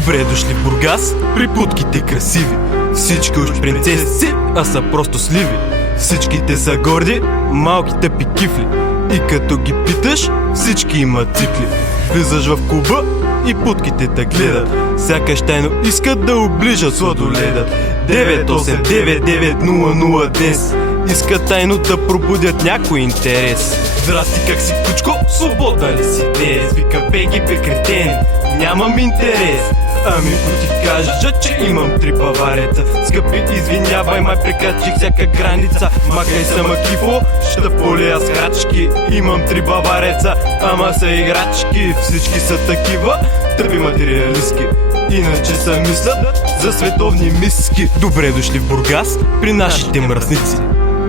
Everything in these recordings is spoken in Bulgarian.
Добре дошли в Бургас, при путките красиви. Всички уж принцеси, а са просто сливи. Всичките са горди, малките пикифли. И като ги питаш, всички имат цикли. Влизаш в клуба и путките те гледат. Сякаш тайно искат да оближат сладоледът. 9899010 искат тайно да пробудят някой интерес. Здрасти, как си, кучко? Свободна ли си днес? Вика беги прекретен, нямам интерес. Ами ако ти кажа, че имам 3 бавареца. Скъпи, извинявай, май прекрачих всяка граница. Макай са макифо, ще поля с крачки. Имам 3 бавареца, ама са играчки. Всички са такива, тъпи материалистки. Иначе са мислят за световни миски. Добре дошли в Бургас, при нашите мръсници.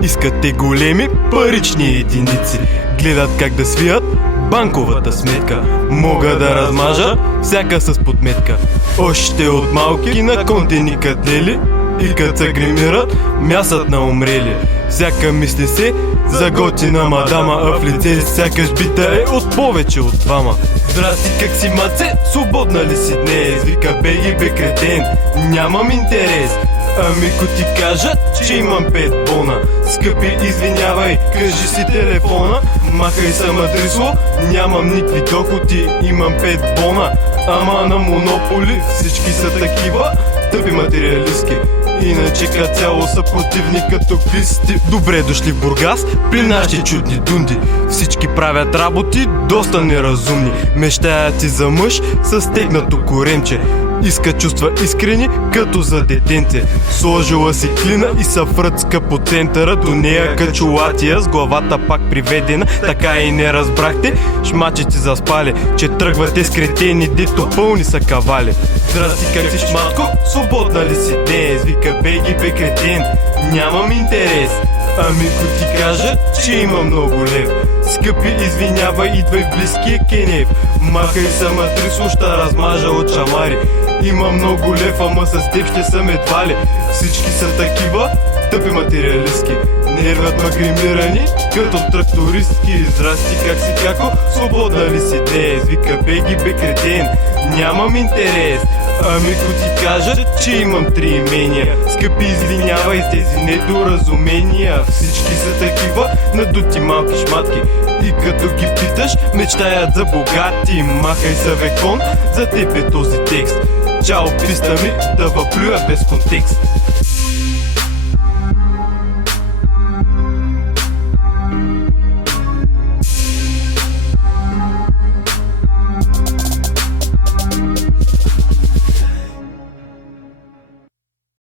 Искат те големи парични единици. Гледат как да свият банковата сметка. Мога да размажа всяка с подметка. Още от малки на контини катлели. И като се гримират, мясат на умрели. Всяка мисли се за готина мадама, а в лице сякаш бита е от повече от двама. Здрасти, как си, маце? Свободна ли си днес? Вика беги бе кретен, нямам интерес. Ами ако ти кажат, че имам 5 бона. Скъпи, извинявай, кажи си телефона. Махай са мадрисло, нямам никакви доходи. Имам 5 бона, ама на монополи всички са такива тъпи материалистки. Иначе като цяло са противни като кристи. Добре дошли в Бургас, при нашите чудни дунди. Всички правят работи доста неразумни. Мечтаят си за мъж с стегнато коремче. Иска чувства искрени, като за детенце. Сложила си клина и са фръцка по центъра. До нея качулатия, с главата пак приведена. Така и не разбрахте, шмачите заспали, че тръгвате с кретени, дето пълни са кавали. Здрасти, как си, шматко? Свободна ли си днес? Вика беги бе кретен, нямам интерес. Ами ако ти кажа, че има много лев. Скъпи, извинявай, идвай в близкия Кенев. Махай са матрисло, ще размажа от шамари. Има много лев, ама с теб ще съм едва ли. Всички са такива тъпи материалистки. Нервът ма гримирани като трактористки. Здрасти, как си, како? Свободна ли си днес? Вика беги бе кретен, нямам интерес. Ами ако ти кажа, че имам 3 имения. Скъпи, извинявай с тези недоразумения. Всички са такива надути малки шматки. И като ги питаш, мечтаят за богати. Махай са векон, за теб е този текст. Чао, писта ми, да въплюя без контекст.